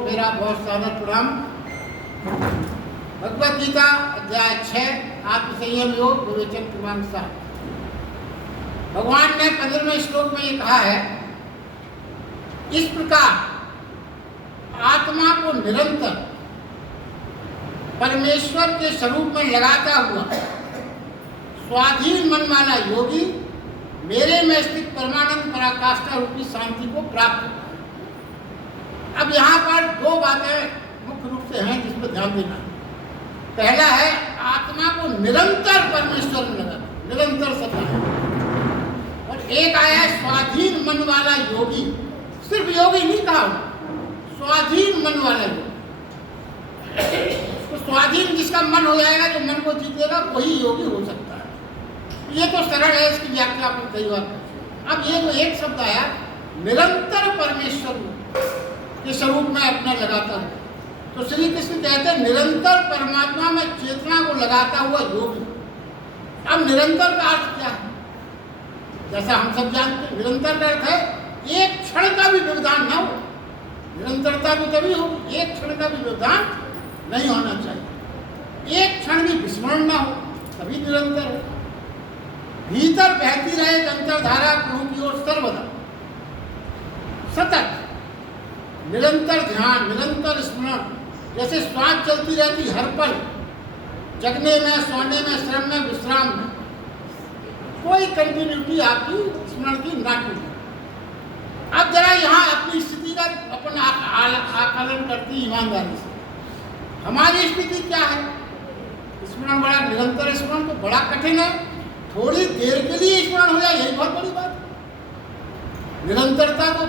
मेरा बहुत सादर प्रणाम। भगवद गीता अध्याय 6 आत्मसंयम योग विवेचन क्रमांक 7। भगवान ने 15वें श्लोक में ये कहा है, इस प्रकार आत्मा को निरंतर परमेश्वर के स्वरूप में लगाता हुआ स्वाधीन मन वाला योगी मेरे में स्थित परमानंद पराकाष्ठा रूपी शांति को प्राप्त होता है। अब यहाँ पर दो बातें मुख्य रूप से हैं जिस पर ध्यान देना। पहला है आत्मा को निरंतर परमेश्वर में लगाना, निरंतर सत्ता है। और एक आया है स्वाधीन मन वाला योगी। सिर्फ योगी नहीं कहा, स्वाधीन मन वाला योगी। तो स्वाधीन जिसका मन हो जाएगा, जो मन को जीतेगा, वही योगी हो सकता है। ये तो सरल है, इसकी व्याख्या अपन कई बार करते। अब ये जो एक शब्द आया, निरंतर परमेश्वर के स्वरूप में अपना लगाता है, तो श्री कृष्ण कहते हैं निरंतर परमात्मा में चेतना को लगाता हुआ योगी। अब निरंतर का अर्थ क्या है? जैसा हम सब जानते हैं, निरंतर का अर्थ है एक क्षण का भी व्यवधान ना हो। निरंतरता भी तभी हो, एक क्षण का भी व्यवधान नहीं होना चाहिए, एक क्षण भी विस्मरण ना हो, तभी निरंतर हो। भीतर बहती रहे अंतर्धारा प्रभु की ओर सर्वदा, सतत निरंतर ध्यान, निरंतर स्मरण। जैसे श्वास चलती रहती हर पल, जगने में, सोने में, श्रम में, विश्राम में, कोई कंटिन्यूटी आपकी स्मरण की ना टूटे। अब जरा यहाँ अपनी स्थिति का अपन आकलन करती ईमानदारी से। हमारी स्थिति क्या है? स्मरण बड़ा, निरंतर स्मरण तो बड़ा कठिन है। थोड़ी देर के लिए स्मरण हो जाए, यही बहुत बड़ी बात है। निरंतरता तो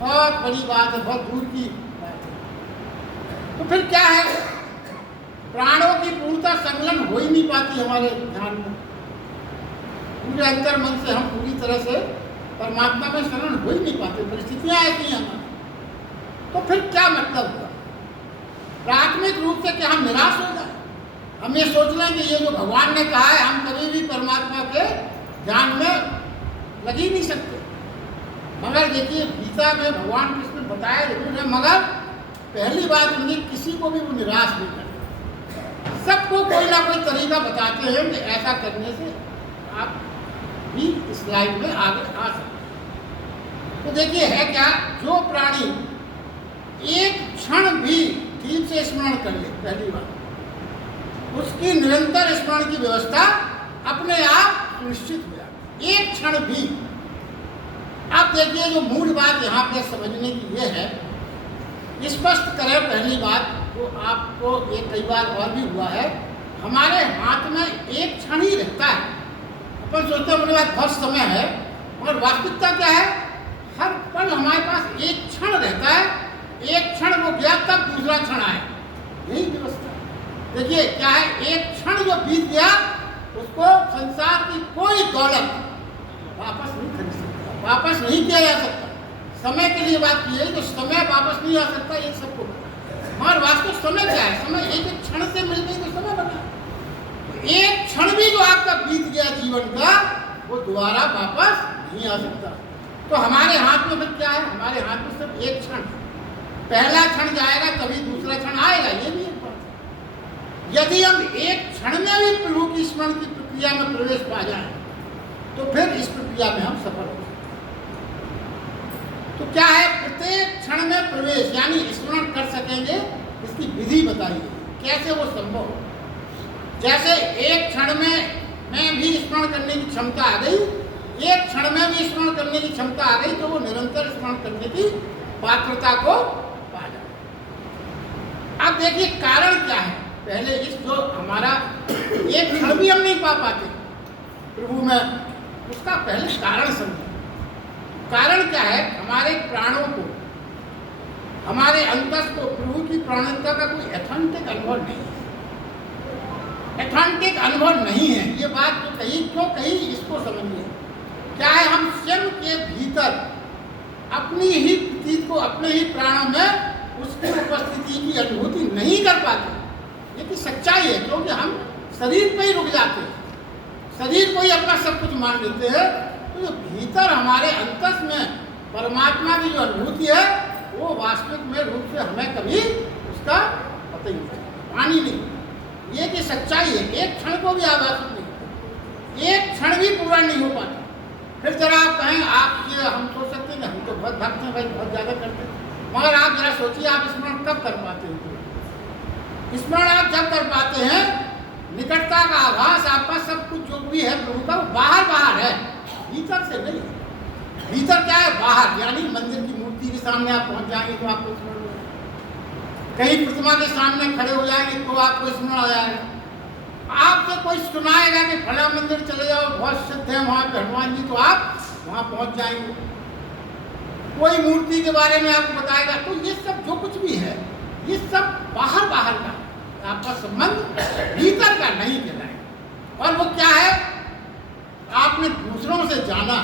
बहुत बड़ी बात है, बहुत दूर की बात है। तो फिर क्या है? प्राणों की पूर्णता संलग्न हो ही नहीं पाती हमारे ध्यान में। पूरे अंतर मन से हम पूरी तरह से परमात्मा में संलग्न हो ही नहीं पाते, परिस्थितियां ऐसी हैं हमारी। तो फिर क्या मतलब हुआ? प्राथमिक रूप से क्या हम निराश हो जाए? हम ये सोच लें कि ये जो भगवान ने कहा है, हम कभी भी परमात्मा के ध्यान में लग ही नहीं सकते। मगर देखिए, गीता में भगवान कृष्ण बताया जरूर है, मगर पहली बात उनकी किसी को भी वो निराश नहीं करते। सबको कोई ना कोई तरीका बताते हैं कि ऐसा करने से आप भी इस लाइन में आगे आ सकते हैं। तो देखिए है क्या, जो प्राणी एक क्षण भी ठीक से स्मरण कर ले, पहली बात उसकी निरंतर स्मरण की व्यवस्था अपने आप निश्चित हो जाती, एक क्षण भी। अब देखिए, जो मूल बात यहाँ पे समझने की ये है, स्पष्ट करें पहली बात, तो आपको ये कई बार और भी हुआ है, हमारे हाथ में एक क्षण ही रहता है। अपन सोचते हैं मेरे पास बहुत समय है, मगर वास्तविकता क्या है? हर पल हमारे पास एक क्षण रहता है। एक क्षण वो गया, तब दूसरा क्षण आए, यही व्यवस्था। देखिए क्या है, एक क्षण जो बीत गया, उसको संसार की कोई दौलत वापस नहीं खरीद सकता, वापस नहीं किया जा सकता। समय के लिए बात की है, तो समय वापस नहीं आ सकता, ये सबको पता। मगर वास्तव समय क्या है? समय एक एक क्षण से मिल गई तो समय बना। एक क्षण भी जो आपका बीत गया जीवन का, वो दोबारा वापस नहीं आ सकता। तो हमारे हाथ में फिर क्या है? हमारे हाथ में सिर्फ एक क्षण। पहला क्षण जाएगा तभी दूसरा क्षण आएगा, ये भी एक बात है। यदि हम एक क्षण में भी प्रभु की स्मरण की प्रक्रिया में प्रवेश पा जाएं, तो फिर इस प्रक्रिया में हम सफल हो सकते हैं। तो क्या है? प्रत्येक क्षण में प्रवेश यानी स्मरण कर सकेंगे, इसकी विधि बताइए कैसे वो संभव हो। जैसे एक क्षण में भी स्मरण करने की क्षमता आ गई, एक क्षण में भी स्मरण करने की क्षमता आ गई, तो वो निरंतर स्मरण करने की पात्रता को पा जाए। अब देखिए कारण क्या है? पहले इस जो हमारा एक क्षण भी हम नहीं पा पाते प्रभु में, उसका पहले कारण समझें। कारण क्या है? हमारे प्राणों को, हमारे अंतस को प्रभु की प्राणता का कोई एथेंटिक अनुभव नहीं है। एथेंटिक अनुभव नहीं है, ये बात जो कही, क्यों कही, इसको समझिए। क्या है? हम स्वयं के भीतर अपनी ही प्रतीत को, अपने ही प्राणों में उसकी उपस्थिति की अनुभूति नहीं कर पाते। ये कि सच्चाई है, क्योंकि हम शरीर पे ही रुक जाते हैं, शरीर को ही अपना सब कुछ मान लेते हैं। तो जो भीतर हमारे अंतस में परमात्मा की जो अनुभूति है, वो वास्तविक में रूप से हमें कभी उसका पता ही नहीं चलता, पानी नहीं। ये कि सच्चाई है, एक क्षण को भी आभासित नहीं होता, एक क्षण भी पूरा नहीं हो पाता। फिर जरा आप कहें, आप ये हम सोच सकते हैं कि हम तो बहुत भक्त हैं भाई, बहुत ज़्यादा करते हैं, मगर आप जरा सोचिए आप स्मरण कब कर पाते हैं? स्मरण आप जब कर पाते हैं, निकटता का आभास आपका सब कुछ जो भी है प्रभु का बाहर बाहर है, भीतर से नहीं। भीतर क्या है? बाहर, यानी मंदिर की मूर्ति के सामने आप पहुंच जाएंगे तो आपको स्मरण हो जाएगा, कहीं प्रतिमा के सामने खड़े हो जाएंगे तो आपको स्मरण आ जाएगा, आपसे कोई सुनाएगा कि फला मंदिर चले जाओ बहुत सिद्ध है वहाँ पे हनुमान जी, तो आप वहाँ पहुँच जाएंगे। कोई मूर्ति के बारे में आपको बताएगा, तो ये सब जो कुछ भी है ये सब बाहर बाहर का, आपका संबंध भीतर का नहीं कहलाएगा। और वो क्या है? आपने दूसरों से जाना,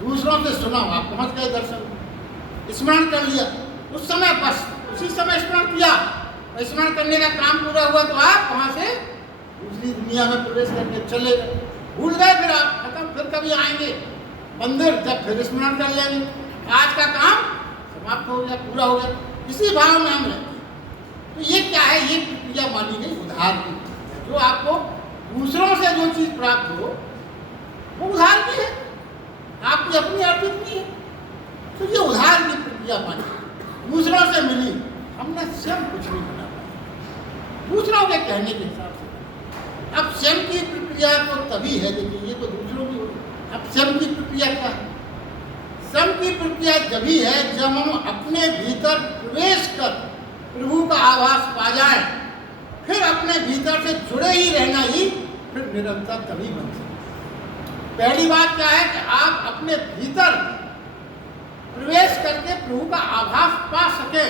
दूसरों से सुना, आप पहुंच गए दर्शन, स्मरण कर लिया उस समय, बस उसी समय स्मरण किया, स्मरण करने का काम पूरा हुआ तो आप वहां से दूसरी दुनिया में प्रवेश करके चले गए, भूल गए, फिर आप खत्म। फिर कभी आएंगे मंदिर जब फिर स्मरण कर लेंगे, आज का काम समाप्त हो गया, पूरा हो गया, इसी भाव में हम रहते हैं। तो ये क्या है? ये प्रक्रिया मानी गई उधार की, जो आपको दूसरों से जो चीज प्राप्त हो वो उधार की है, आपकी अपनी अर्पित नहीं है, तो ये उधार की प्रक्रिया मानी, दूसरों से मिली, हमने स्वयं कुछ नहीं बना पाया, दूसरों के कहने के हिसाब से। अब स्वयं की प्रक्रिया तो तभी है, देखिए ये तो दूसरों की होगी। अब स्वयं की प्रक्रिया क्या है? स्वयं की प्रक्रिया जब ही है जब हम अपने भीतर प्रवेश कर प्रभु का आभास पा जाए, फिर अपने भीतर से जुड़े ही रहना ही फिर निरंतर तभी बन सकता है। पहली बात क्या है कि आप अपने भीतर प्रवेश करके प्रभु का आभास पा सके,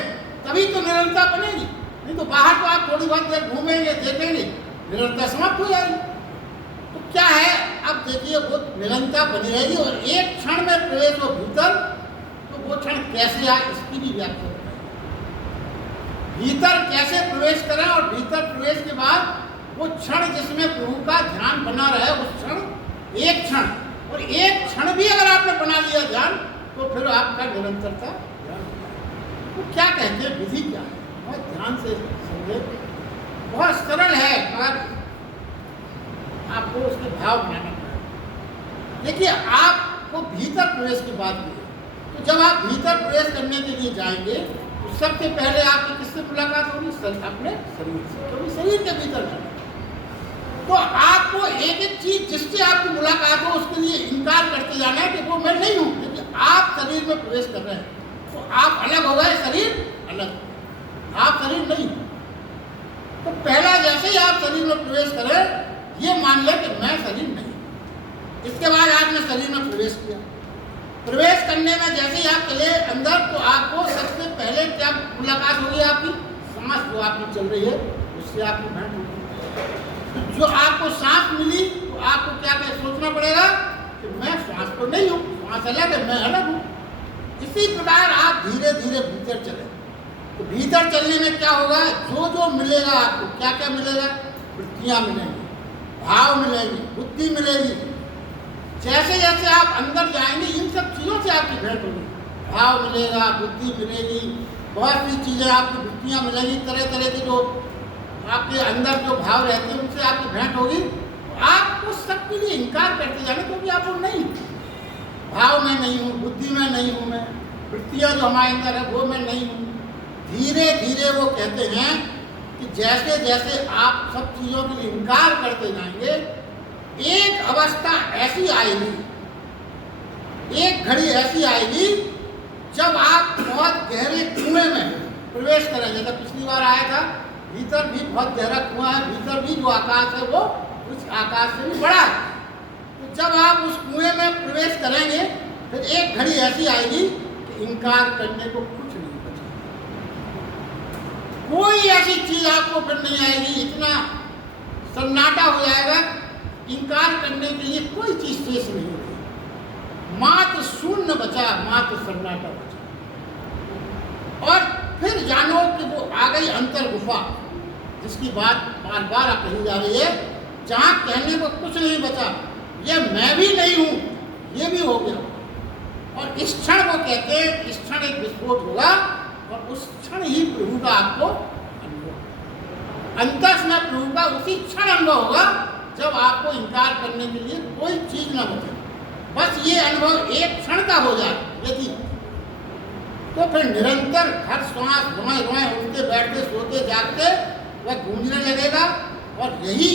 तभी तो निरंतरता बनेगी, नहीं तो बाहर तो आप थोड़ी बहुत देर घूमेंगे, देखेंगे, निरंतरता समाप्त हो जाएगी। तो क्या है? अब देखिए वो निरंतरता बनी रहेगी, और एक क्षण में प्रवेश हो भीतर, तो वो क्षण कैसे आए इसकी भी व्याख्या। भीतर कैसे प्रवेश करें, और भीतर प्रवेश के बाद वो क्षण जिसमें प्रभु का ध्यान बना रहे, उस क्षण, एक क्षण, और एक क्षण भी अगर आपने बना लिया ध्यान, तो फिर आपका निरंतरता ध्यान। तो क्या कहते हैं, विधि क्या है? बहुत ध्यान से समझे, बहुत सरल है, मगर आपको उसके भाव बनाना पड़ेगा। देखिए आपको भीतर प्रवेश की बात की है, तो जब आप भीतर प्रवेश करने के लिए जाएंगे तो सबसे पहले आपकी किससे मुलाकात होगी? अपने शरीर से, क्योंकि शरीर के भीतर जाना। तो आपको एक एक चीज जिससे आपकी मुलाकात हो उसके लिए इनकार करते जाना है कि वो मैं नहीं हूँ, लेकिन आप शरीर में प्रवेश कर रहे हैं, तो आप अलग हो गए, शरीर अलग, आप शरीर नहीं। तो पहला जैसे ही आप शरीर में प्रवेश करें, ये मान लें कि मैं शरीर नहीं। इसके बाद आपने शरीर में प्रवेश किया, प्रवेश करने में जैसे ही आप चले अंदर, तो आपको सबसे पहले क्या मुलाकात होगी? आपकी सांस जो आपकी चल रही है उससे आपकी भेंट होगी। जो आपको सांस मिली, तो आपको क्या सोचना पड़ेगा कि मैं श्वास तो नहीं हूँ, श्वास अलग है, मैं अलग हूँ। इसी प्रकार आप धीरे धीरे भीतर चले, तो भीतर चलने में क्या होगा? जो जो मिलेगा आपको, क्या क्या मिलेगा? वृत्तियाँ मिलेंगी, भाव मिलेंगी, बुद्धि मिलेगी। जैसे जैसे आप अंदर जाएंगे, इन सब चीज़ों से आपकी भेंट होगी, भाव मिलेगा, बुद्धि मिलेगी, बहुत सी चीज़ें आपकी वृत्तियाँ मिलेंगी, तरह तरह की जो आपके अंदर जो भाव रहते हैं उनसे आपकी भेंट होगी। आपको सबके लिए इनकार करते जाना, क्योंकि आप वो नहीं, भाव में नहीं हूँ, बुद्धि में नहीं हूँ, मैं वृत्तियाँ जो हमारे अंदर है वो मैं नहीं हूँ। धीरे धीरे वो कहते हैं कि जैसे जैसे आप सब चीज़ों के लिए इनकार करते जाएंगे, एक अवस्था ऐसी आएगी, एक घड़ी ऐसी आएगी जब आप बहुत गहरे कुएं में प्रवेश करेंगे। जब पिछली बार आया था, भीतर भी बहुत गहरा कुआं है, भीतर भी जो आकाश है वो उस आकाश से भी बड़ा है। तो जब आप उस कुएं में प्रवेश करेंगे, फिर एक घड़ी ऐसी आएगी कि इनकार करने को कुछ नहीं बचेगा, कोई ऐसी चीज आपको फिर नहीं आएगी, इतना सन्नाटा हो जाएगा, इनकार करने के लिए कोई चीज शेष नहीं होगी, मात्र शून्य बचा, मात्र सन्नाटा बचा। और फिर जानो कि वो आ गई अंतर गुफा, जिसकी बात बार बार कही जा रही है, जहाँ कहने को कुछ नहीं बचा, ये मैं भी नहीं हूँ, ये भी हो गया। और इस क्षण को कहते हैं, इस क्षण एक विस्फोट होगा और उस क्षण ही प्रभु का आपको अनुभव, अंतस में प्रभु का उसी क्षण अनुभव होगा जब आपको इनकार करने के लिए कोई चीज ना बचे। बस ये अनुभव एक क्षण का हो जाए यदि, तो फिर निरंतर हर श्वास रोए रोए उठते बैठते सोते जागते वह गूंजने लगेगा और यही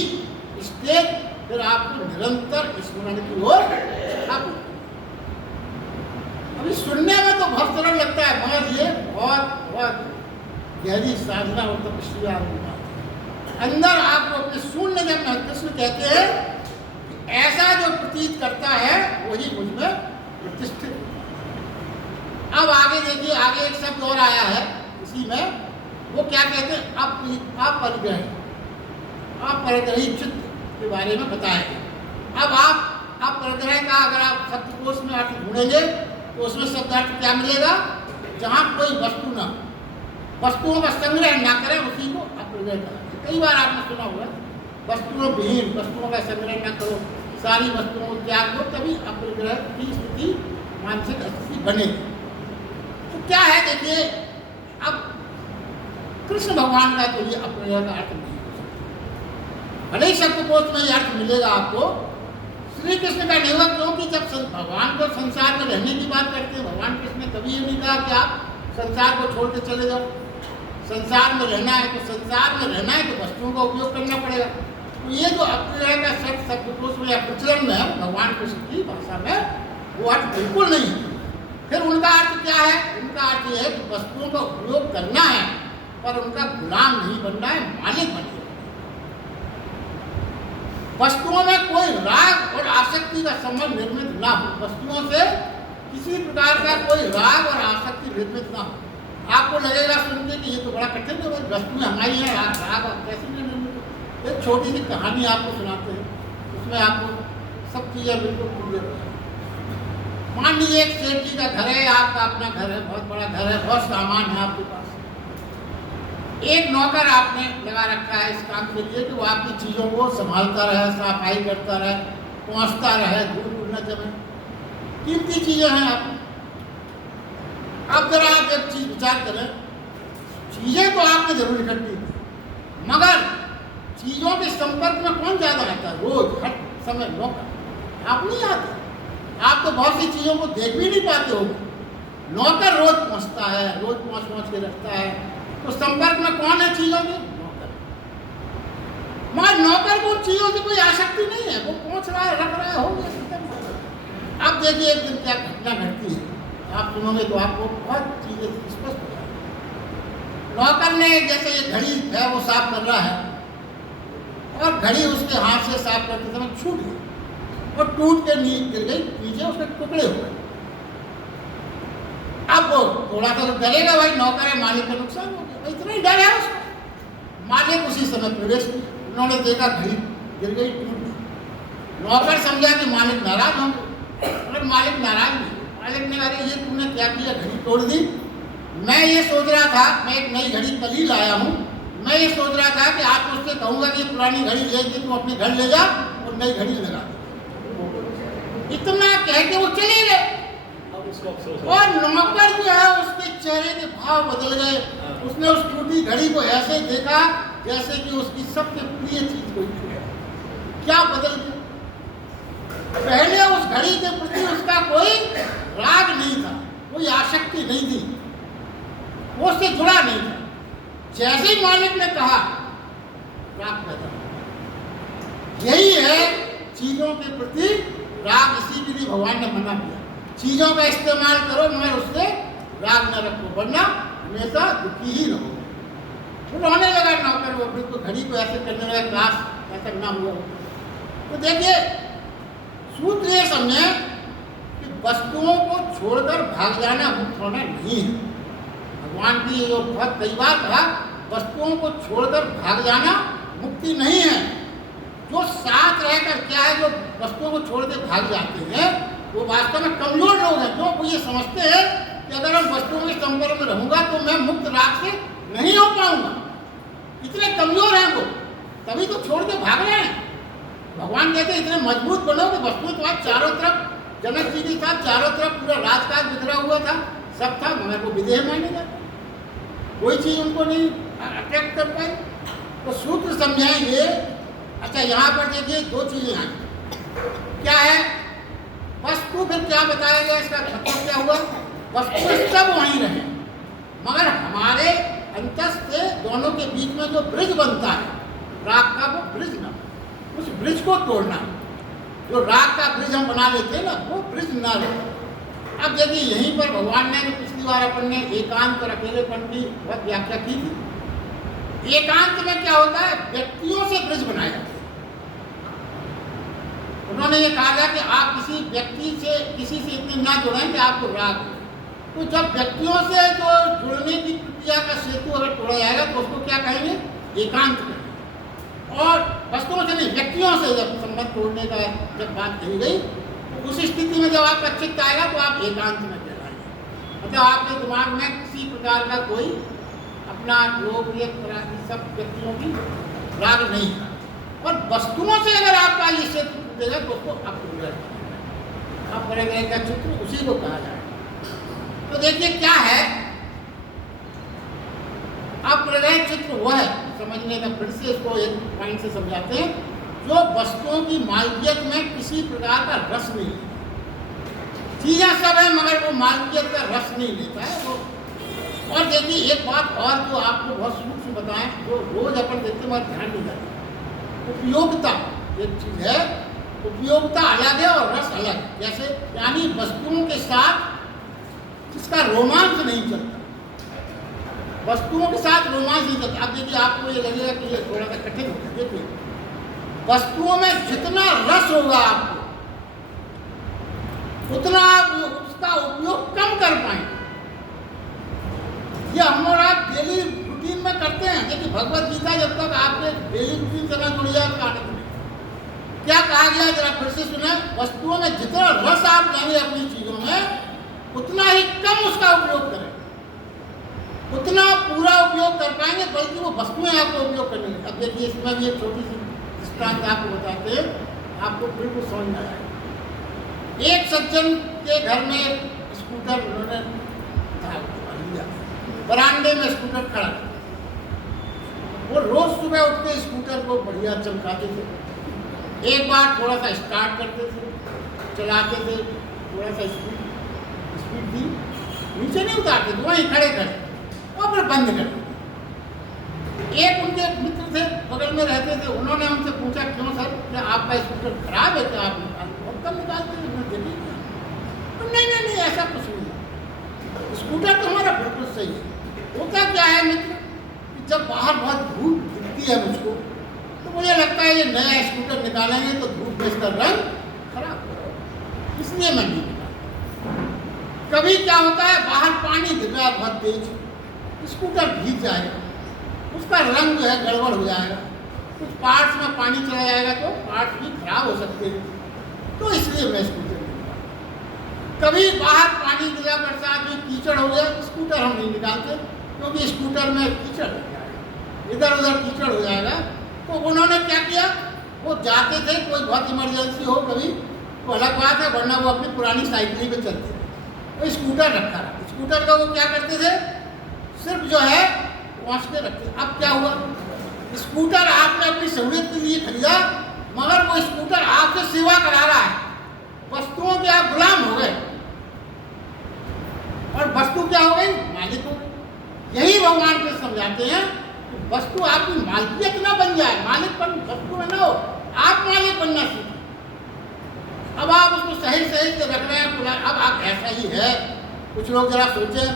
स्टेज फिर आपको निरंतर स्मरण की ओर स्थापित। अभी सुनने में तो बहुत सरल लगता है मगर ये बहुत बहुत गहरी साधना और तपस्या वाली बात है। अंदर आपको अपने शून्य जब कृष्ण कहते हैं कि ऐसा जो प्रतीत करता है वही मुझमें प्रतिष्ठित। अब आगे देखिए, आगे एक शब्द और आया है इसी में, वो क्या कहते हैं, अपरिग्रही, अपरिग्रही चित्त के बारे में बताया गया। अब आप अपरिग्रह का अगर आप शब्दकोश में अर्थ ढूंढेंगे तो उसमें शब्द अर्थ क्या मिलेगा, जहाँ कोई वस्तु ना, वस्तुओं का संग्रह ना करें उसी को अपरिग्रह कहा। कई बार आपने सुना होगा वस्तुओं विहीन, वस्तुओं का संग्रह ना करो, सारी वस्तुओं को त्याग दो, तभी अपरिग्रह की स्थिति, मानसिक स्थिति बनेगी। तो क्या है देखिए, अब कृष्ण भगवान का तो ये अपरिग्रह का अर्थ नहीं हो सकता। भले ही शब्दकोश में ये अर्थ मिलेगा आपको, श्री कृष्ण का नहीं हुआ, क्योंकि जब भगवान को संसार में रहने की बात करते हैं, भगवान कृष्ण ने कभी ये नहीं कहा कि आप संसार को छोड़ के चले जाओ। संसार में रहना है तो संसार में रहना है तो वस्तुओं का उपयोग करना पड़ेगा। तो ये जो अपरिग्रह का शब्दकोश में या प्रचलन में है भगवान कृष्ण की भाषा में, वो अर्थ बिल्कुल नहीं है। फिर उनका अर्थ क्या है, उनका अर्थ ये है कि वस्तुओं का उपयोग करना है पर उनका गुलाम नहीं बनना है, मालिक बनना है। वस्तुओं में कोई राग और आसक्ति का संबंध निर्मित ना हो, वस्तुओं से किसी प्रकार का कोई राग और आसक्ति निर्मित ना हो। आपको लगेगा सुन के कि ये तो बड़ा कठिन है, वस्तुएं हमारी हैं, राग और कैसे निर्मित हो। एक छोटी सी कहानी आपको सुनाते हैं, उसमें आपको सब चीज़ें बिल्कुल क्लियर हो जाए। मान लीजिए एक सेठ जी का घर है, आपका अपना घर है, बहुत बड़ा घर है, बहुत सामान है आपके पास। एक नौकर आपने लगा रखा है इस काम के लिए कि वो आपकी चीज़ों को संभालता रहे, सफाई करता रहे, पहुँचता रहे, धूल न जमे, कीमती चीज़ें हैं आप। अब जरा आप एक चीज़ विचार करें, चीज़ें तो आपने जरूर इकट्ठी की, मगर चीज़ों के संपर्क में कौन ज़्यादा रहता है? रोज हर समय नौकर, आप नहीं आते। आप तो बहुत सी चीज़ों को देख भी नहीं पाते हो। नौकर रोज पहुँचता है, रोज पहुँच के रखता है, तो संपर्क में कौन है चीज़ों के? नौकर। मगर नौकर को चीज़ों से कोई आसक्ति नहीं है, वो पहुँच रहा है, रख रहा है, हो गया। अब देखिए एक दिन क्या घटना घटती है, आप सुनोगे तो आपको बहुत चीज़ें स्पष्ट हो जाएगी। नौकर ने जैसे ये घड़ी है वो साफ कर रहा है और घड़ी उसके हाथ से साफ करते समय छूट गई और टूट के नीचे गिर गई, नीचे उसके टुकड़े हो गए। अब वो थोड़ा सा तो डरेगा, भाई नौकर है, मालिक का नुकसान हो गया, इतना ही डर है उसको। मालिक उसी समय प्रवेश किया, उन्होंने देखा घड़ी गिर गई, टूट गई। नौकर समझा कि मालिक नाराज होंगे, और मालिक नाराज नहीं। मालिक ने कहा ये तुमने क्या किया, घड़ी तोड़ दी। मैं ये सोच रहा था, मैं एक नई घड़ी कल ही लाया हूँ, मैं ये सोच रहा था कि आज उससे कहूँगा कि पुरानी घड़ी लेके तुम अपने घर ले जा और नई घड़ी लगा दो। इतना कह के वो चले गए और नौकर जो है उसके चेहरे के भाव बदल गए। उसने उस टूटी घड़ी को ऐसे देखा जैसे कि उसकी सबसे प्रिय चीज कोई छूट। क्या बदल गया? पहले उस घड़ी के प्रति उसका कोई राग नहीं था, कोई आसक्ति नहीं थी, वो उससे जुड़ा नहीं था। जैसे ही मालिक ने कहा राग पैदा, यही है चीजों के प्रति राग। इसी के लिए भगवान ने मना किया, चीजों का इस्तेमाल करो मगर उससे राग न रखो, वरना हमेशा दुखी ही रहो। तो रोने लगा नौकर, वो फिर तो घड़ी को ऐसे करने लगा, काश ऐसा ना हुआ। तो देखिए सूत्र ये समझे कि वस्तुओं को छोड़कर भाग जाना मुक्त होना नहीं है। भगवान की जो बहुत कई बार कहा, वस्तुओं को छोड़कर भाग जाना मुक्ति नहीं है। जो साथ रहकर क्या है, जो वस्तुओं को छोड़ के भाग जाते हैं वो वास्तव में कमजोर लोग हैं। जो वो ये समझते हैं कि अगर हम वस्तुओं के संपर्क में रहूंगा तो मैं मुक्त राग से नहीं हो पाऊंगा। इतने कमजोर हैं वो, तभी तो छोड़ के भाग रहे हैं। भगवान कहते इतने मजबूत बनो कि वस्तुएं तो आज चारों तरफ, जनक जी के साथ चारों तरफ पूरा राजकाज बिखरा हुआ था, सब था, मगर वो विदेह माने जाते। कोई चीज़ उनको नहीं अट्रैक्ट कर पाई। तो सूत्र समझाएंगे। अच्छा, यहाँ पर देखिए दो चीज़ें आई। क्या है वस्तु, फिर क्या बताया गया, इसका मतलब क्या हुआ? वस्तु सब वहीं रहे, मगर हमारे अंतस से दोनों के बीच में जो ब्रिज बनता है राग का, वो ब्रिज ना, उस ब्रिज को तोड़ना। जो राग का ब्रिज हम बना लेते हैं ना, वो ब्रिज ना रहे। अब देखिए यहीं पर भगवान ने पिछली बार अपन ने एकांत और अकेलेपन की बहुत व्याख्या की थी। एकांत में क्या होता है? व्यक्तियों से ब्रिज बनाया जाता है। उन्होंने ये कहा था कि आप किसी व्यक्ति से, किसी से इतने ना जुड़ें कि आपको राग हो। तो जब व्यक्तियों से जो जुड़ने की प्रक्रिया का सेतु अगर तोड़ा जाएगा तो उसको क्या कहेंगे? एकांत कहेंगे। और वस्तुओं से नहीं, व्यक्तियों से जब संबंध तोड़ने का जब बात कही गई, तो उस स्थिति में जब आपका चित्त आएगा तो आप एकांत में कहलाएंगे। मतलब आपके दिमाग में किसी प्रकार का कोई अपना लोभ या सब व्यक्तियों की राग नहीं है। और वस्तुओं से अगर आपका ये सेतु टूटेगा तो उसको अपरिग्रह का चित्र उसी को कहा जाएगा। तो देखिए क्या है अपरिग्रह चित्र, वो है समझने का। फिर से इसको एक पॉइंट से समझाते हैं। जो वस्तुओं की मालकियत में किसी प्रकार का रस नहीं लेता। चीजें सब है मगर वो मालकियत का रस नहीं लेता है वो। और देखिए एक बात और जो आपको बहुत सूक्ष्म बताएं, जो रोज अपन देखते मगर ध्यान नहीं जाता, उपयोगिता एक चीज है। उपयोगिता अलग है और रस अलग है। जैसे यानी वस्तुओं के साथ जिसका रोमांच नहीं चलता, वस्तुओं के साथ रोमांच नहीं चलता। अब देखिए आपको ये लगेगा कि ये थोड़ा सा कठिन होगा। देखिए वस्तुओं में जितना रस होगा आपको, उतना आप उसका उपयोग कम कर पाएंगे। ये हम और आप डेली रूटीन में करते हैं। देखिए भगवत गीता जब तक आपके डेली रूटीन से न जुड़ जाए तो आनंद नहीं। क्या कहा गया जरा फिर से सुना? वस्तुओं में जितना रस आप लेंगे अपनी चीजों में, उतना ही कम उसका उपयोग करें, उतना पूरा उपयोग कर पाएंगे, बल्कि वो वस्तुएं आपको उपयोग करने लगे। अब देखिए इसमें भी एक छोटी सी दृष्टांत आपको बताते हैं, आपको बिल्कुल समझ में आएगा। एक सज्जन के घर में स्कूटर उन्होंने लिया, बरामदे में स्कूटर खड़ा था। वो रोज सुबह उठ के स्कूटर को बढ़िया चमकाते थे। एक बार थोड़ा सा स्टार्ट करते थे, चलाते थे, थोड़ा सा स्पीड दी, नीचे नहीं उतारते थे, वहीं खड़े खड़े, और फिर बंद कर दिया। एक उनके मित्र थे, बगल में रहते थे, उन्होंने उनसे पूछा क्यों सर, क्या आपका स्कूटर खराब है? क्या आप बहुत कम निकालते हैं? नहीं नहीं नहीं, ऐसा कुछ नहीं, स्कूटर तो हमारा बिल्कुल सही है। होता क्या है मित्र, जब बाहर बहुत धूप दिखती है मुझको, तो मुझे लगता है ये नया स्कूटर निकालेंगे तो धूप में इसका रंग खराब होगा, इसलिए मैं नहीं निकालता। कभी क्या होता है, बाहर पानी गिर रहा है बहुत तेज, स्कूटर भीग जाएगा, उसका रंग जो है गड़बड़ हो जाएगा, कुछ पार्ट्स में पानी चला जाएगा तो पार्ट्स भी खराब हो सकते हैं, तो इसलिए मैं स्कूटर नहीं निकालता। कभी बाहर पानी गिरा, बरसात में कीचड़ हो गया, स्कूटर हम नहीं निकालते, क्योंकि स्कूटर में कीचड़ लग जाएगा, इधर उधर कीचड़ हो जाएगा। तो उन्होंने क्या किया, वो जाते थे, कोई बहुत इमरजेंसी हो कभी तो अलग बात है, वरना वो अपनी पुरानी साइकिल पे चलते थे। तो स्कूटर रखा रहा, स्कूटर का वो क्या करते थे, सिर्फ जो है वाश के रखते। अब क्या हुआ, स्कूटर आपने अपनी सहूलियत के लिए खरीदा, मगर वो स्कूटर आपसे सेवा करा रहा है, वस्तुओं के आप गुलाम हो गए, और वस्तु क्या हो गई, मालिक हो गई। यही भगवान को समझाते हैं, वस्तु आपकी मालिकियत ना बन जाए, मालिकपन वस्तु में ना हो, आप मालिक बनना सीखें। अब आप उसको सही सही से रख रहे हैं। अब आप ऐसा ही है, कुछ लोग जरा सोचें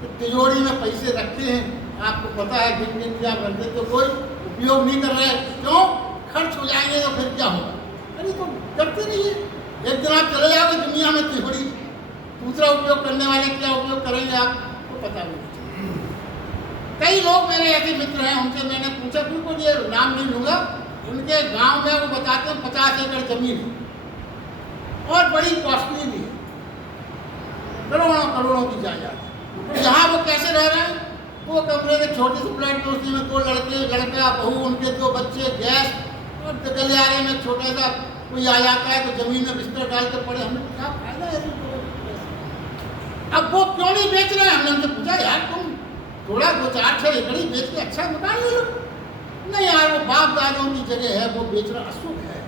कि तिजोरी में पैसे रखते हैं, आपको पता है दिन दिन क्या बनते तो कोई उपयोग नहीं कर रहे, क्यों? खर्च हो जाएंगे तो फिर क्या होगा? अरे तो करते रहिए, एक दिन आप चले जाओगे दुनिया में तिजोरी, दूसरा उपयोग करने वाले क्या उपयोग करेंगे आपको पता नहीं। कई लोग मेरे ऐसे मित्र हैं, उनसे मैंने पूछा, बिल्कुल ये नाम नहीं लूँगा, उनके गांव में वो बताते हैं 50 एकड़ जमीन है और बड़ी कॉस्टली भी है, करोड़ों करोड़ों की जायदाद। तो यहाँ वो कैसे रह रहे हैं, वो कमरे में छोटे से फ्लैट में, उसी में 2 लड़के, लड़का, बहू, उनके 2 बच्चे, गैस, और गलियारे में छोटा सा कोई आ जाता है तो जमीन में बिस्तर डाल के पड़े। हमने क्या फायदा है? अब वो क्यों नहीं बेच रहे हैं? हमने उनसे पूछा, यार तुम थोड़ा 2-4 6 एकड़ बेच के अच्छा मकान ले लो। नहीं यार, वो बाप दादों की जगह है, वो बेचना अशुभ है,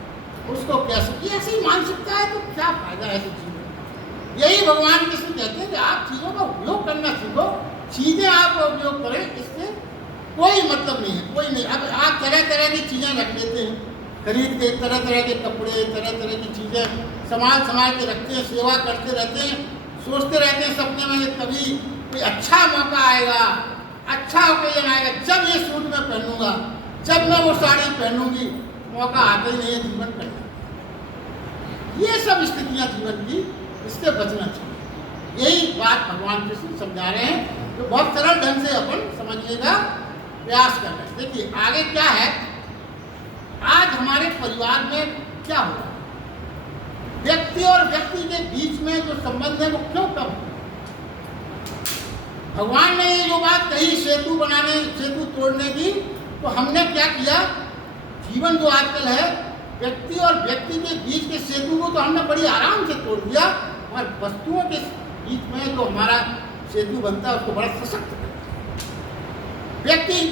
उसको कैसे, ऐसी मानसिकता है तो क्या फायदा है ऐसे जीवन का। यही भगवान कृष्ण कहते हैं कि आप चीज़ों का उपयोग करना सीखो, चीज़ें आप उपयोग करें, इससे कोई मतलब नहीं है, कोई नहीं। अब आप तरह तरह की चीज़ें रख लेते हैं, खरीद के तरह तरह के कपड़े, तरह तरह की चीज़ें संभाल के रखते हैं, सेवा करते रहते हैं, सोचते रहते हैं सपने में कभी कोई अच्छा मौका आएगा, अच्छा ओकेजन आएगा, जब ये सूट मैं पहनूंगा, जब मैं वो साड़ी पहनूंगी, मौका आते ही नहीं है, जीवन कट जाता। ये सब स्थितियाँ जीवन की, इससे बचना चाहिए। यही बात भगवान कृष्ण समझा रहे हैं, जो बहुत सरल ढंग से अपन समझने का प्रयास कर रहे हैं। देखिए आगे क्या है, आज हमारे परिवार में क्या हो रहा है, व्यक्ति और व्यक्ति के बीच में जो संबंध है वो क्यों कम है। भगवान ने ये जो बात कही सेतु बनाने, सेतु तोड़ने की, तो हमने क्या किया, जीवन जो आजकल है, व्यक्ति और व्यक्ति के बीच के सेतु को तो हमने बड़ी आराम से तोड़ दिया, और वस्तुओं के बीच में जो हमारा सेतु बनता है उसको बड़ा सशक्त कर दिया।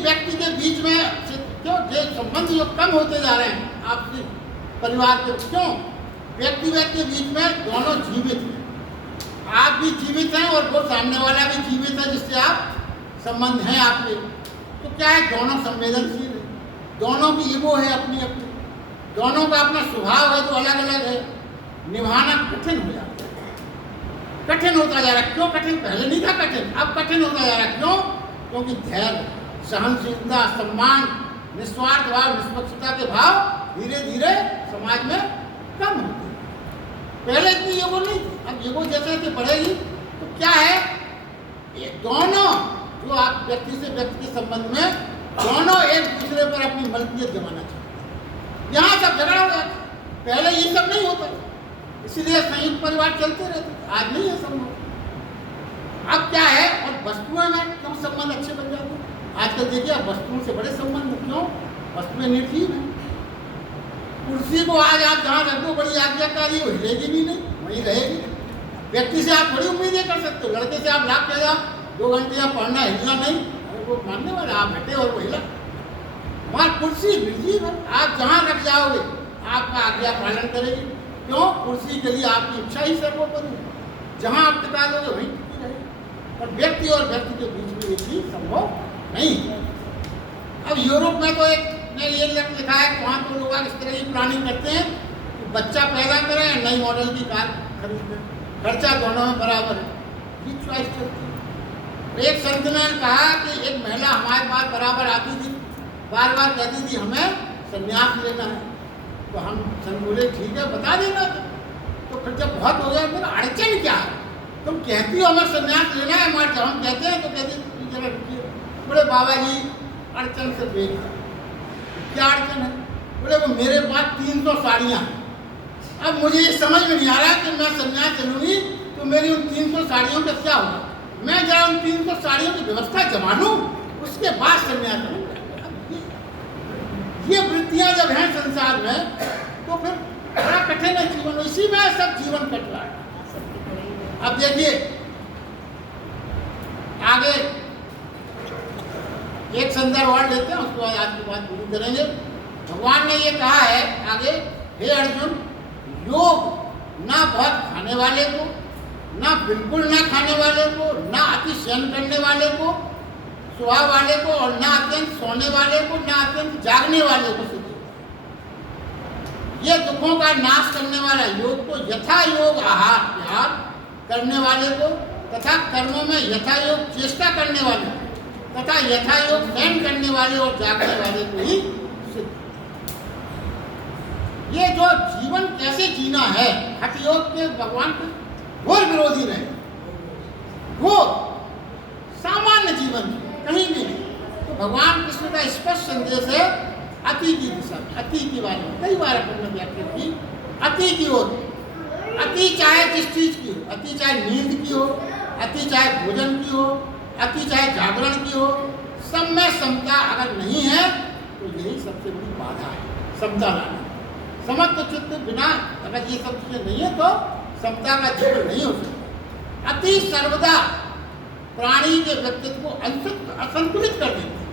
व्यक्ति के बीच में क्यों जो संबंध जो कम होते जा रहे हैं आपके परिवार के, क्यों, व्यक्ति के बीच में दोनों जीवित हैं, आप भी जीवित हैं और वो सामने वाला भी जीवित है जिससे आप संबंध हैं आपके, तो क्या है, दोनों संवेदनशील है, दोनों की ईगो है अपनी अपनी, दोनों का अपना स्वभाव है जो अलग अलग है, निभाना कठिन हो जाता है, कठिन होता जा रहा है। क्यों कठिन, पहले नहीं था कठिन, अब कठिन होता जा रहा है। क्यों, क्योंकि धैर्य, सहनशीलता, सम्मान, निस्वार्थ भाव, निष्पक्षता के भाव धीरे धीरे समाज में कम होते हैं। पहले इतनी ईगो नहीं थी, अब ईगो जैसे कि बढ़ेगी तो क्या है, ये दोनों जो आप व्यक्ति से व्यक्ति के संबंध में, दोनों एक दूसरे पर अपनी मलकियत जमाना चाहते, यहाँ सब झगड़ा हो जाता। पहले ये सब नहीं होता, इसीलिए संयुक्त परिवार चलते रहते, आज नहीं है संभव। अब क्या है, और वस्तुओं में क्यों संबंध अच्छे बन जाते हैं। आजकल देखिए आप वस्तुओं से बड़े संबंध, क्यों, वस्तुएं निर्जीव हैं। कुर्सी को आज आप जहाँ रख दो बड़ी आज्ञाकारी, वो हिलेगी भी नहीं, वहीं रहेगी। व्यक्ति से आप बड़ी उम्मीदें कर सकते हो, लड़के से आप लाख कह जाओ 2 घंटे आप पढ़ना, हिलना नहीं, अरे वो मानने वाला, आप हटे और वो हिला। वहाँ कुर्सी निर्जीव है, आप जहाँ रख जाओगे आपका आज्ञा पालन करेगी। क्यों, कुर्सी के लिए आपकी इच्छा ही सर्वोपरि है, जहाँ आप टिका दोगे वहीं टिकी रहेगी। और व्यक्ति और व्यक्ति के बीच में ये चीज संभव नहीं। अब यूरोप में तो एक ने ये लिखा है, वहाँ तो लोग इस तरह की प्लानिंग करते हैं कि बच्चा पैदा करें, नई मॉडल की कार खरीदें, खर्चा दोनों में बराबर है, ये चॉइस चलती है। एक संत ने कहा कि एक महिला हमारे पास बराबर आती थी, बार बार कहती थी हमें संन्यास लेना है, तो हम संत बोले ठीक है बता देना। तो फिर जब बहुत हो गया फिर अड़चन क्या है, तुम कहती हो हमें संन्यास लेना है, हमारे जब हम कहते हैं तो कहते जरा रुकिए, बोले बाबा जी अड़चन से बेच, क्या अड़चन है, बोले वो मेरे पास 300 साड़ियाँ हैं, अब मुझे ये समझ में नहीं आ रहा कि मैं संन्यास चलूँगी तो मेरी उन 300 साड़ियों का क्या होगा, मैं जरा उन 300 साड़ियों की व्यवस्था जमा लूँ, उसके बाद संन्यास लूँ। ये वृत्तियाँ जब हैं संसार में तो फिर बड़ा कठिन है जीवन, इसी में सब जीवन कट रहा है। अब देखिए आगे एक संदर्भ और लेते हैं, उसके बाद आज की बात पूरी करेंगे। भगवान ने ये कहा है आगे, हे अर्जुन, योग ना बहुत खाने वाले को, ना बिल्कुल ना खाने वाले को, ना अति शयन करने वाले को, स्वभाव वाले को, और ना अत्यंत सोने वाले को, ना अत्यंत जागने वाले को सिद्ध। ये दुखों का नाश करने वाला योग को यथा योग आहार विहार करने वाले को, तथा कर्मों में यथा योग चेष्टा करने वाले, तथा यथा योग शयन करने वाले और जागने वाले को ही सिद्ध। ये जो जीवन कैसे जीना है, हठ योग के भगवान के घोर विरोधी रहे, वो सामान्य जीवन कहीं भी नहीं। तो भगवान कृष्ण का स्पष्ट संदेश है अति की दिशा में, अति की बारे में कई बार अपन ने व्याख्या की, अति की ओर। अति चाहे जिस चीज की हो, अति चाहे नींद की हो, अति चाहे भोजन की हो, अति चाहे जागरण की हो, सब में समता अगर नहीं है तो यही सबसे बड़ी बाधा है, समता लाना। समत्व चित्त बिना अगर ये सब चीजें नहीं है तो समता का जीवन नहीं हो सकता। अति सर्वदा प्राणी के व्यक्तित्व को असंतुलित कर देती है।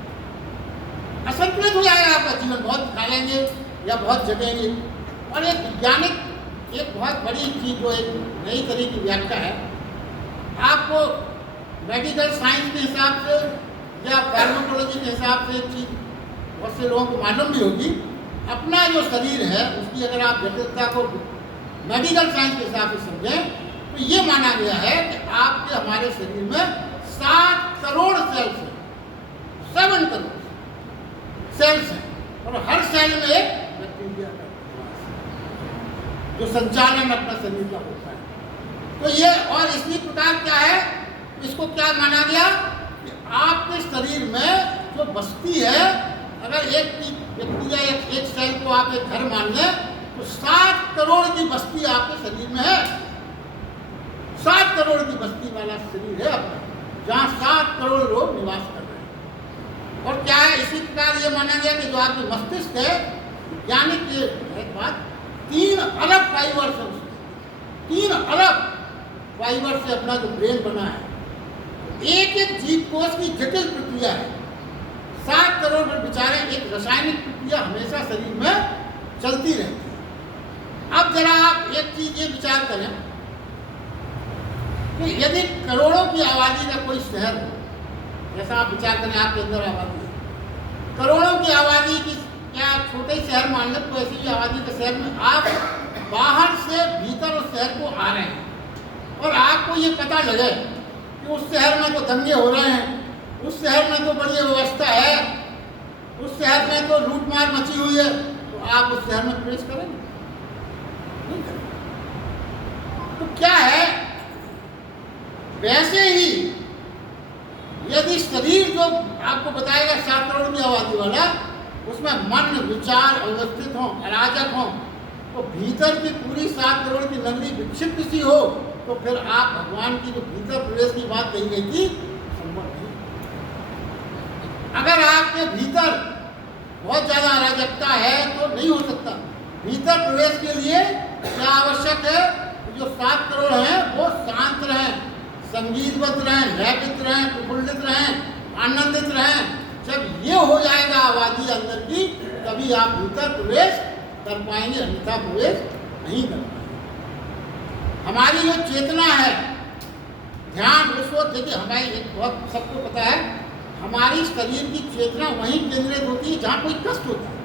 असंतुलित हो जाएगा आपका जीवन, बहुत खा लेंगे या बहुत जगेंगे। और एक वैज्ञानिक एक बहुत बड़ी चीज़ जो एक नई तरह की व्याख्या है, आपको मेडिकल साइंस के हिसाब से या फार्माकोलॉजी के हिसाब से एक चीज़ बहुत से लोगों को मालूम भी होगी। अपना जो शरीर है उसकी अगर आप जटिलता को मेडिकल साइंस के हिसाब से समझें तो ये माना गया है कि आपके हमारे शरीर में 7 करोड़ सेल्स हैं, 7 करोड़ सेल्स हैं, और हर सेल में एक बैक्टीरिया का जो संचालन अपना शरीर का होता है। तो ये और इसी प्रकार क्या है, इसको क्या माना गया कि आपके शरीर में जो बस्ती है, अगर एक व्यक्ति या एक सेल को आप एक घर मान लें तो 7 करोड़ की बस्ती आपके शरीर में है। 7 करोड़ की बस्ती वाला शरीर है आपका, जहाँ 7 करोड़ लोग निवास कर रहे हैं। और क्या है, इसी प्रकार ये माना गया कि जो आपकी मस्तिष्क है, वैज्ञानिक ये बात 3 अरब फाइबर से, 3 अरब फाइबर से अपना जो ब्रेन बना है, एक एक जीव कोष की जटिल प्रक्रिया है। 7 करोड़ बेचारे एक रासायनिक प्रक्रिया हमेशा शरीर में चलती रहती है। अब जरा आप एक चीज ये विचार करें कि यदि करोड़ों की आबादी का कोई शहर हो, जैसा आप विचार करें आपके अंदर आबादी है, करोड़ों की आबादी की क्या छोटे शहर मान लें, तो ऐसी भी आबादी के शहर में आप बाहर से भीतर उस शहर को आ रहे हैं और आपको ये पता लगे कि उस शहर में तो दंगे हो रहे हैं, उस शहर में तो बड़ी व्यवस्था है, उस शहर में तो लूटमार मची हुई है, तो आप उस शहर में प्रवेश करेंगे? नहीं करेंगे। तो क्या है, वैसे ही यदि शरीर जो आपको बताएगा 7 करोड़ की आबादी वाला, उसमें मन विचार अव्यवस्थित हो, अराजक हो, तो भीतर की पूरी 7 करोड़ की नगरी विक्षिप्त सी हो, तो फिर आप भगवान की जो भीतर प्रवेश की बात कही गई थी संभव नहीं। अगर आपके भीतर बहुत ज़्यादा अराजकता है तो नहीं हो सकता। भीतर प्रवेश के लिए क्या आवश्यक है, जो 7 करोड़ हैं वो शांत रहें, संगीतबद्ध रहें, लयबद्ध रहें, प्रफुल्लित रहें, आनंदित रहें। जब ये हो जाएगा आबादी अंदर की, तभी आप भीतर प्रवेश कर पाएंगे, अन्यथा प्रवेश नहीं कर पाएंगे। हमारी जो चेतना है, ध्यान उस वक्त देखिए, हमारी एक बहुत सबको पता है, हमारी शरीर की चेतना वहीं केंद्रित होती है जहाँ कोई कष्ट होता है।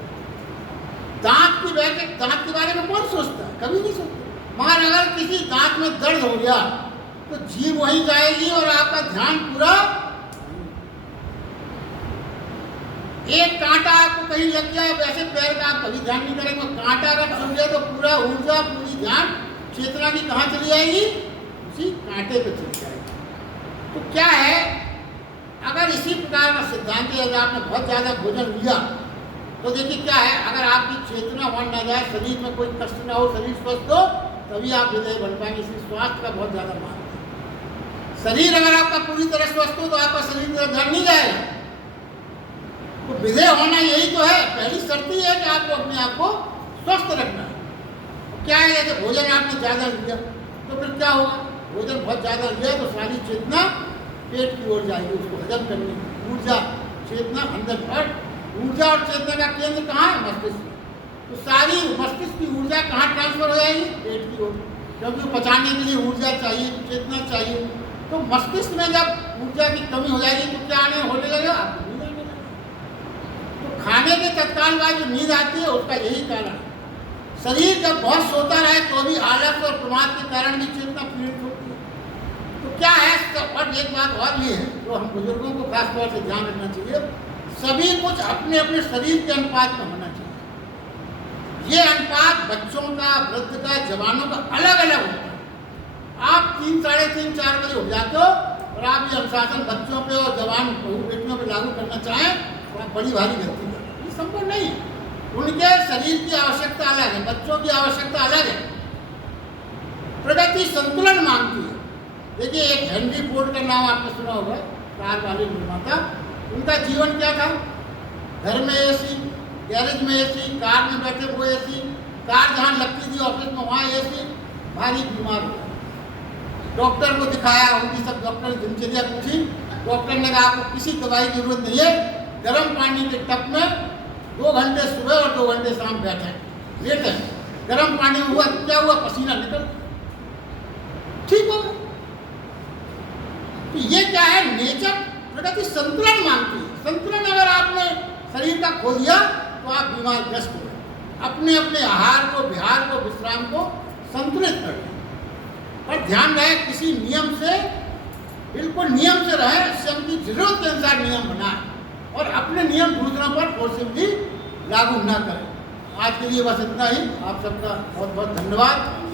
दांत के बारे में कौन सोचता है? कभी नहीं सोचता। मगर अगर किसी दांत में दर्द हो गया तो जीभ वहीं जाएगी और आपका ध्यान पूरा, एक कांटा आपको कहीं लग गया, वैसे पैर का आप कभी ध्यान नहीं करेंगे, कांटा अगर छूट गया तो पूरा ऊर्जा, पूरी ध्यान चेतना की कहाँ चली जाएगी? उसी कांटे पे चली जाएगी। तो क्या है, अगर इसी प्रकार का सिद्धांत है, अगर आपने बहुत ज़्यादा भोजन लिया तो देखिए क्या है, अगर आपकी चेतना वहाँ न जाए, शरीर में कोई कष्ट ना हो, शरीर स्वस्थ हो, तभी आप विधेय बन पाएंगे। इसलिए स्वास्थ्य का बहुत ज़्यादा महत्व है। शरीर अगर आपका पूरी तरह स्वस्थ हो तो आपका शरीर की तरफ ध्यान नहीं जाएगा। तो विधेय होना यही तो है, पहली शर्त ही है कि आपको अपने आप को स्वस्थ रखना है। क्या है, जैसे भोजन आपने ज़्यादा लिया तो फिर क्या होगा, भोजन बहुत ज़्यादा लिया तो सारी चेतना पेट की ओर जाएगी, उसको हजम करने की ऊर्जा, चेतना अंदर। और ऊर्जा और चेतना का केंद्र कहाँ है? मस्तिष्क में। तो सारी मस्तिष्क की ऊर्जा कहाँ ट्रांसफर हो जाएगी? पेट की ओर, क्योंकि पचाने के लिए ऊर्जा चाहिए, चेतना चाहिए। तो मस्तिष्क में जब ऊर्जा की कमी हो जाएगी तो क्या होने लगेगा? आपको नींद आने लगेगी। तो खाने के तत्काल बाद जो नींद आती है उसका यही कारण है। शरीर जब बहुत सोता रहे तो भी आलस और प्रमाद के कारण भी चेतना पीड़ित होती है। तो क्या है, और एक बात और भी है जो हम बुजुर्गों को खासतौर से ध्यान रखना चाहिए, सभी कुछ अपने अपने शरीर के अनुपात में होना चाहिए। ये अनुपात बच्चों का, वृद्ध का, जवानों का अलग अलग होता है। आप 3, साढ़े 3, 4 बजे उठ जाते हो और आप ये अनुशासन बच्चों पे और जवान बेटियों पे लागू करना चाहें तो आप बड़ी भारी गलती करें। ये संभव नहीं है। उनके शरीर की आवश्यकता अलग है, बच्चों की आवश्यकता अलग है। प्रगति संतुलन मांगती है। देखिए, एक हेनरी फोर्ड का नाम आपने सुना होगा, कार वाले निर्माता। उनका जीवन क्या था? घर में एसी, गैरेज में एसी, कार में बैठे वो एसी, कार जहाँ लगती थी ऑफिस में वहाँ एसी, भारी बीमार हो गया। डॉक्टर को दिखाया, उनकी सब डॉक्टर ने दिनचर्या पूछी। डॉक्टर ने कहा आपको किसी दवाई की जरूरत नहीं है, गर्म पानी के टब में 2 घंटे सुबह और 2 घंटे शाम बैठे लेटे, गर्म पानी में हुआ क्या हुआ, पसीना निकल ठीक हो गया। तो ये क्या है, नेचर प्रकृति संतुलन मांगती है। संतुलन अगर आपने शरीर का खो दिया तो आप बीमारग्रस्त हो गए। अपने अपने आहार को, विहार को, विश्राम को संतुलित कर लें, पर ध्यान रहे किसी नियम से, बिल्कुल नियम से रहे, स्वयं की जरूरत के अनुसार नियम बनाए और अपने नियम दूसरों पर फोर्सिबली लागू न करें। आज के लिए बस इतना ही। आप सबका बहुत बहुत धन्यवाद।